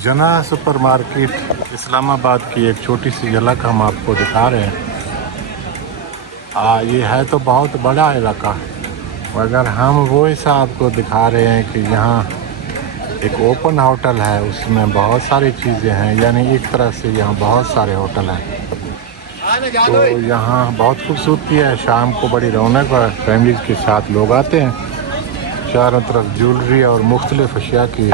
जना super market Islamabad की एक छोटी सी झलक हम आपको दिखा रहे हैं। ये है तो बहुत बड़ा इलाका, मगर हम वो हिस्सा आपको दिखा रहे हैं कि यहाँ एक ओपन होटल है, उसमें बहुत सारी चीज़ें हैं। यानी एक तरह से यहाँ बहुत सारे होटल हैं। तो यहाँ बहुत खूबसूरती है। शाम को बड़ी रौनक है, फैमिली के साथ लोग आते हैं। चारों तरफ ज्वेलरी और मुख्तलिफ अशिया की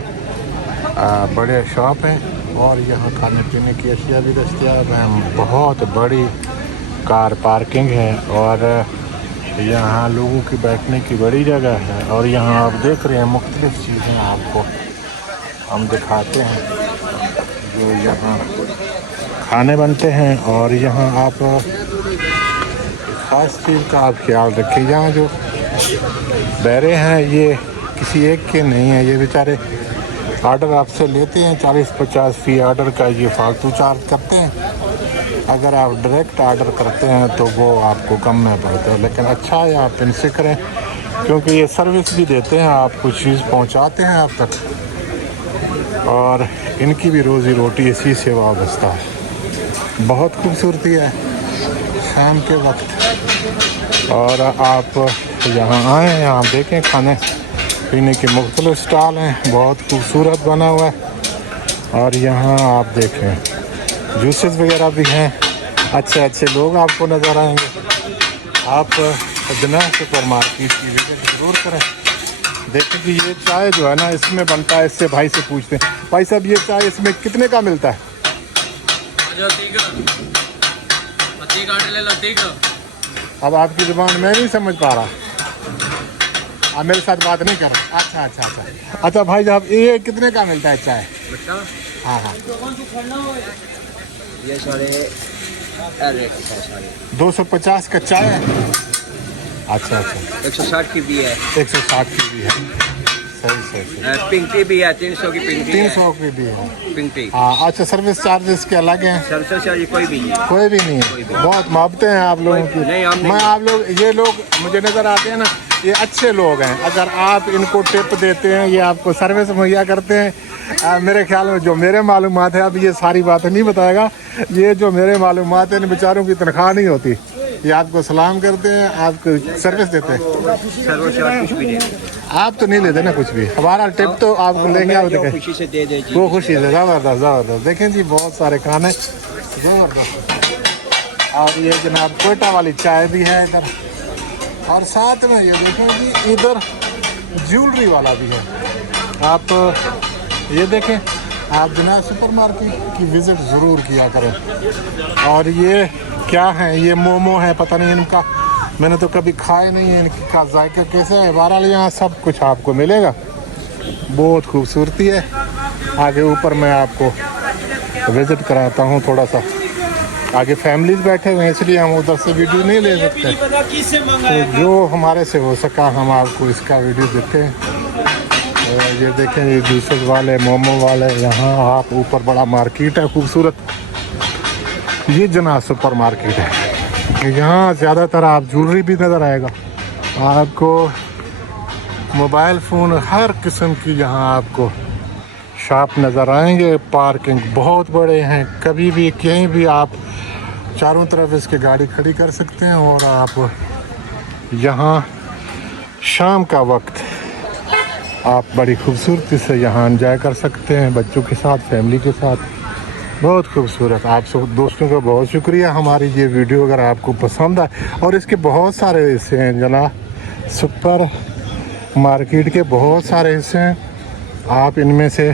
बड़े शॉप हैं और यहाँ खाने पीने की अशिया भी दस्तियाब हैं। बहुत बड़ी कार पार्किंग है और यहाँ लोगों की बैठने की बड़ी जगह है। और यहाँ आप देख रहे हैं मुख्तलिफ चीज़ें आपको हम दिखाते हैं जो यहाँ खाने बनते हैं। और यहाँ आप ख़ास चीज़ का आप ख्याल रखें, यहाँ जो बैरे हैं ये किसी एक के नहीं है। ये बेचारे ऑर्डर आपसे लेते हैं 40-50 फ़ी ऑर्डर का, ये फालतू चार्ज करते हैं। अगर आप डायरेक्ट ऑर्डर करते हैं तो वो आपको कम में पड़ता है। लेकिन अच्छा है आप इनसे करें, क्योंकि ये सर्विस भी देते हैं, आपको चीज़ पहुंचाते हैं आप तक। और इनकी भी रोज़ी रोटी इसी से वाबस्ता है। बहुत खूबसूरती है शाम के वक्त। और आप यहाँ आएँ, यहाँ देखें खाने पीने के मुख्तलिफ स्टॉल हैं, बहुत खूबसूरत बना हुआ है। और यहाँ आप देखें जूसेस वगैरह भी हैं। अच्छे अच्छे लोग आपको नज़र आएंगे। आप जना सुपर मार्केट की विजिट ज़रूर करें। देखें कि ये चाय जो है ना इसमें बनता है। इससे भाई से पूछते हैं, भाई साहब ये चाय इसमें कितने का मिलता है? अब आपकी ज़ुबान मैं नहीं समझ पा रहा, आप मेरे साथ बात नहीं कर रहे। अच्छा भाई साहब ये कितने का मिलता है चाय? हाँ ये 250 का चाय है। अच्छा 160 की भी है, 160 की भी है। सही पिंक टी भी है, 300 की पिंक टी 300 की भी है पिंक टी। हाँ अच्छा, सर्विस चार्जेस के अलग हैं? सर्विस चार्ज कोई भी नहीं है। बहुत मोहब्बतें हैं आप लोगों की। मैं आप लोग ये लोग मुझे नज़र आते हैं ना, ये अच्छे लोग हैं। अगर आप इनको टिप देते हैं, ये आपको सर्विस मुहैया करते हैं। मेरे ख्याल में जो मेरे मालूमात है, अब ये सारी बातें नहीं बताएगा, ये जो मेरे मालूमात है इन बेचारों की तनख्वाह नहीं होती। ये आपको सलाम करते हैं, आपको सर्विस देते हैं। कुछ भी नहीं, आप तो नहीं लेते ना कुछ भी। हमारा टिप तो आपको लेंगे, आप देखें खुशी से दे दे जी। वो खुशी से। ज़बरदस्त देखें जी, बहुत सारे खाने ज़बरदस्त। और ये जनाब कोयटा वाली चाय भी है इधर। और साथ में ये देखें जी इधर ज्वेलरी वाला भी है। आप ये देखें, आप जना सुपर मार्केट की विज़िट ज़रूर किया करें। और ये क्या है, ये मोमो है, पता नहीं इनका, मैंने तो कभी खाए नहीं है, इनका जायका कैसा है। बहरहाल यहाँ सब कुछ आपको मिलेगा। बहुत खूबसूरती है। आगे ऊपर मैं आपको विज़िट कराता हूँ थोड़ा सा। आगे फैमिलीज बैठे हुए हैं, इसलिए हम उधर से वीडियो नहीं ले सकते। तो जो हमारे से हो सका हम आपको इसका वीडियो देते हैं। ये देखें, ये जूसेस वाले, मोमो वाले, यहाँ आप ऊपर बड़ा मार्केट है खूबसूरत। ये जना सुपर मार्केट है। यहाँ ज़्यादातर आप ज्वेलरी भी नज़र आएगा आपको, मोबाइल फ़ोन, हर किस्म की यहाँ आपको शॉप नज़र आएंगे। पार्किंग बहुत बड़े हैं, कभी भी कहीं भी आप चारों तरफ इसके गाड़ी खड़ी कर सकते हैं। और आप यहाँ शाम का वक्त आप बड़ी खूबसूरती से यहाँ एंजॉय कर सकते हैं, बच्चों के साथ, फैमिली के साथ। बहुत खूबसूरत। आप सब दोस्तों का बहुत शुक्रिया। हमारी ये वीडियो अगर आपको पसंद आए, और इसके बहुत सारे हिस्से हैं, जना सुपर मार्केट के बहुत सारे हिस्से हैं। आप इनमें से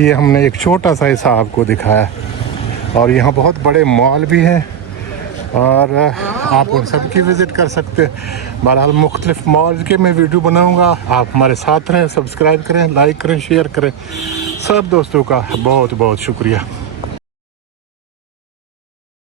ये हमने एक छोटा सा हिस्सा आपको दिखाया। और यहाँ बहुत बड़े मॉल भी हैं और आप उन सब की विज़िट कर सकते हैं। बहरहाल मुख्तलिफ मॉल के मैं वीडियो बनाऊँगा। आप हमारे साथ रहें, सब्सक्राइब करें, लाइक करें, शेयर करें। सब दोस्तों का बहुत बहुत शुक्रिया।